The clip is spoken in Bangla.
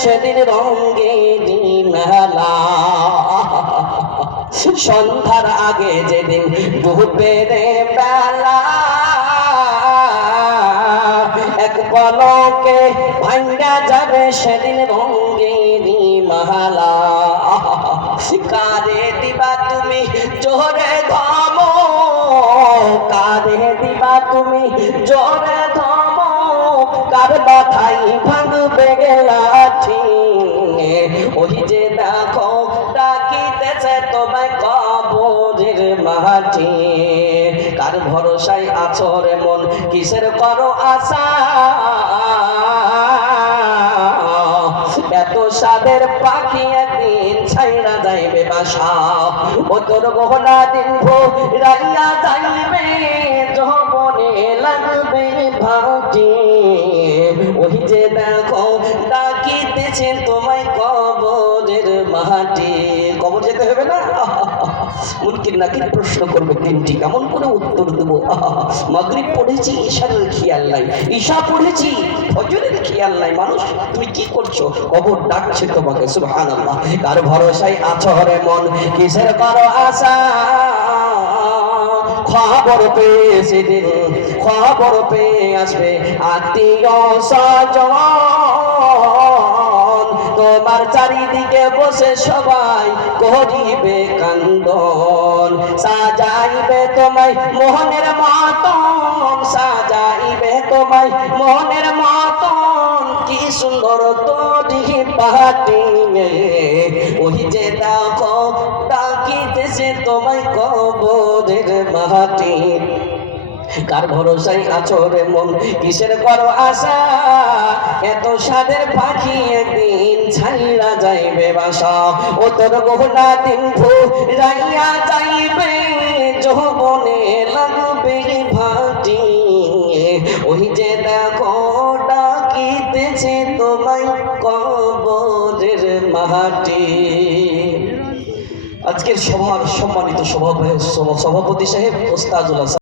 সেদিন রঙেরই মেলা। সন্ধ্যার আগে যেদিন ডুবে রে বেলা, এক পলকে ভাঙ্গা যাবে সেদিন রঙেরই মালা। কাঁধে দিবা তুমি জোরে ধম, কাঁধে দিবা তুমি জোরে ধম, কার মাথায় ভাঙবে লাঠি। ওই যে দেখো ডাকিতেছে তোমায় কবরের মাটি। কার ভরসায় আছো রে মন, কিসের করো আশা? এত সাদের পাখি একদিন ছাইরা যাইবে বাসা। ও তোর গহনা দিন রাইয়া যাইবে, যৌবনে লাগবে ভাটি। ওই যে দেখো ডাকিতেছে তোমায় কবরের মাটি। কবর যেতে হবে না? মুনকির নাকির প্রশ্ন করবে তিনটি, কেমন করে উত্তর দেব? মাগরিব পড়েছি, ঈশার খেয়াল নাই, ঈশা পড়েছি, ফজরের খেয়াল নাই। মানুষ তুমি কি করছো? কবর ডাকছে তোমাকে। সুবহানাল্লাহ। কার ভরসায় আছো রে মন, কিসের করো আশা? খবর পেয়ে সেদিন, খবর পেয়ে আসবে আত্মীয় স্বজন, তোমার চারিদিকে বসে সবাই করিবে কান্দন। সাজাইবে তোমায় মোহনের মতন, সাজাইবে তোমায় মোহনের মতন, কি সুন্দর তোরি পাটি। ওই যে দেখো ডাকিতেছে তোমায় কবরের মাটি। কার ভরসায় আছো রে মন, কিসের করো আশা? এত সাদের পাখি একদিন ছাইরা যাইবে বাসা। ও তোর গহনা দিন রাইয়া যাইবে, যৌবনে লাগবে ভাটি। ওই যে দেখো ডাকিতেছে তোমায় কবরের মাটি। আজকের সভার সম্মানিত সভাপতি সাহেব ওস্তাজুল হাসান।